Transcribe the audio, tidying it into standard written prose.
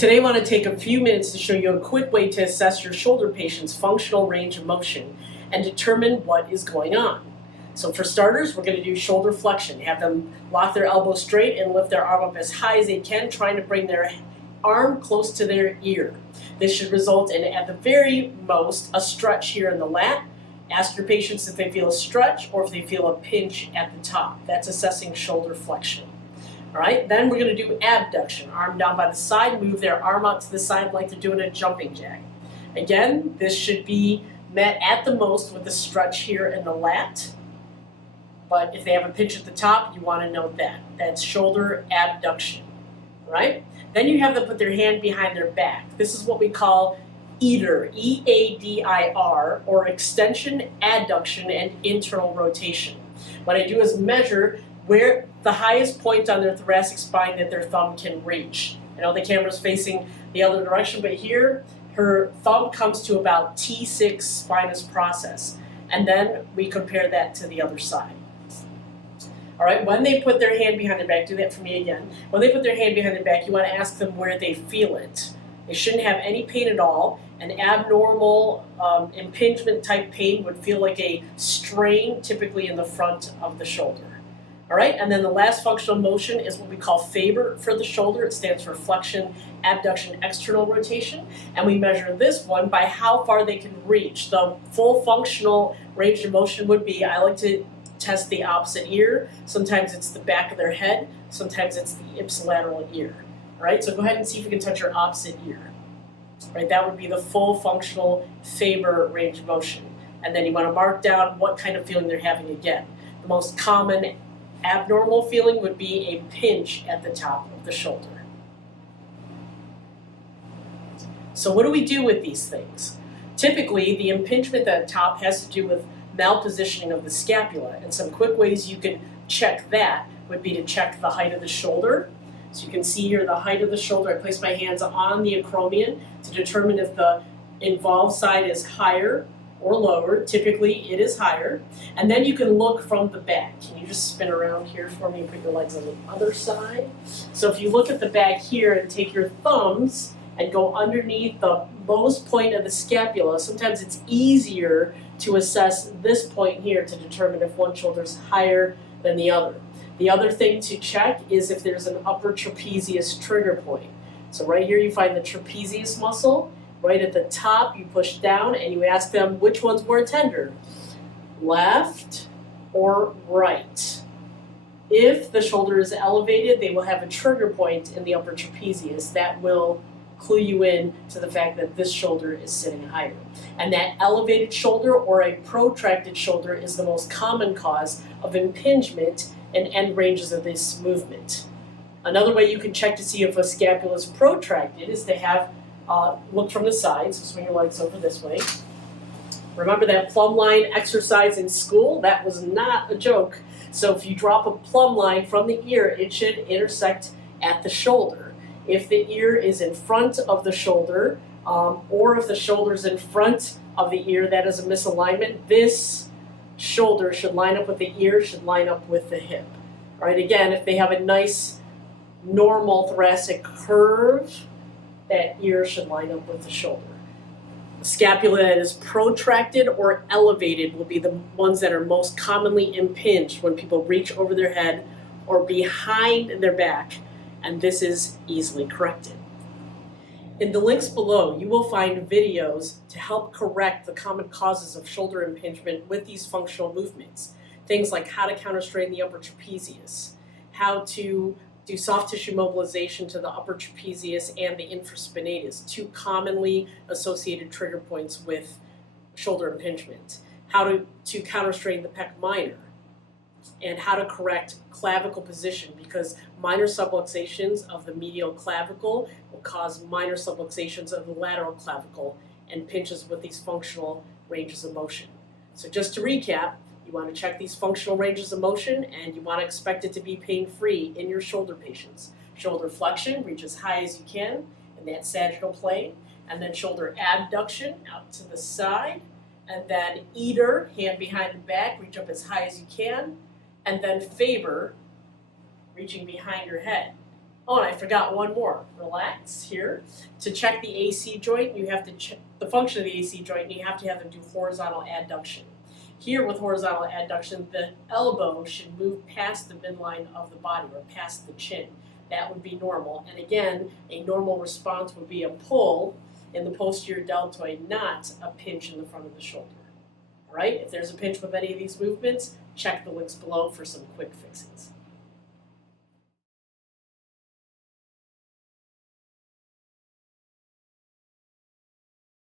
Today I want to take a few minutes to show you a quick way to assess your shoulder patient's functional range of motion and determine what is going on. So for starters, we're going to do shoulder flexion. Have them lock their elbow straight and lift their arm up as high as they can, trying to bring their arm close to their ear. This should result in, at the very most, a stretch here in the lat. Ask your patients if they feel a stretch or if they feel a pinch at the top. That's assessing shoulder flexion. All right, then we're going to do abduction. Arm down by the side, move their arm out to the side like they're doing a jumping jack. Again, this should be met at the most with a stretch here in the lat. But if they have a pinch at the top, you want to note that. That's shoulder abduction. All right? Then you have them put their hand behind their back. This is what we call EADIR, E-A-D-I-R, or extension, adduction, and internal rotation. What I do is measure where the highest point on their thoracic spine that their thumb can reach. I know the camera's facing the other direction, but here her thumb comes to about T6 spinous process. And then we compare that to the other side. All right, when they put their hand behind their back, do that for me again. When they put their hand behind their back, you want to ask them where they feel it. They shouldn't have any pain at all. An abnormal impingement type pain would feel like a strain, typically in the front of the shoulder. All right, and then the last functional motion is what we call Faber for the shoulder. It stands for flexion, abduction, external rotation. And we measure this one by how far they can reach. The full functional range of motion would be, I like to test the opposite ear. Sometimes it's the back of their head. Sometimes it's the ipsilateral ear. All right, so go ahead and see if you can touch your opposite ear. All right, that would be the full functional Faber range of motion. And then you want to mark down what kind of feeling they're having again. The most common abnormal feeling would be a pinch at the top of the shoulder. So what do we do with these things? Typically, the impingement at the top has to do with malpositioning of the scapula, and some quick ways you can check that would be to check the height of the shoulder. So you can see here the height of the shoulder. I place my hands on the acromion to determine if the involved side is higher or lower. Typically, it is higher. And then you can look from the back. Can you just spin around here for me and put your legs on the other side? So if you look at the back here and take your thumbs and go underneath the lowest point of the scapula, sometimes it's easier to assess this point here to determine if one shoulder is higher than the other. The other thing to check is if there's an upper trapezius trigger point. So right here you find the trapezius muscle. Right at the top, you push down and you ask them which one's more tender, left or right. If the shoulder is elevated, they will have a trigger point in the upper trapezius that will clue you in to the fact that this shoulder is sitting higher. And that elevated shoulder or a protracted shoulder is the most common cause of impingement and end ranges of this movement. Another way you can check to see if a scapula is protracted is to have look from the side, so swing your legs over this way. Remember that plumb line exercise in school? That was not a joke. So if you drop a plumb line from the ear, it should intersect at the shoulder. If the ear is in front of the shoulder, or if the shoulder is in front of the ear, that is a misalignment. This shoulder should line up with the ear, should line up with the hip. All right, again, if they have a nice normal thoracic curve, that ear should line up with the shoulder. The scapula that is protracted or elevated will be the ones that are most commonly impinged when people reach over their head or behind their back, and this is easily corrected. In the links below, you will find videos to help correct the common causes of shoulder impingement with these functional movements. Things like how to counterstrain the upper trapezius, how to do soft tissue mobilization to the upper trapezius and the infraspinatus, two commonly associated trigger points with shoulder impingement, how to counterstrain the pec minor, and how to correct clavicle position, because minor subluxations of the medial clavicle will cause minor subluxations of the lateral clavicle and pinches with these functional ranges of motion. So just to recap, you want to check these functional ranges of motion and you want to expect it to be pain-free in your shoulder patients. Shoulder flexion, reach as high as you can in that sagittal plane, and then shoulder abduction out to the side, and then EADIR, hand behind the back, reach up as high as you can, and then Faber, reaching behind your head. Oh, and I forgot one more. Relax here. To check the AC joint, you have to check the function of the AC joint, and you have to have them do horizontal adduction. Here with horizontal adduction, the elbow should move past the midline of the body or past the chin. That would be normal. And again, a normal response would be a pull in the posterior deltoid, not a pinch in the front of the shoulder. All right? If there's a pinch with any of these movements, check the links below for some quick fixes.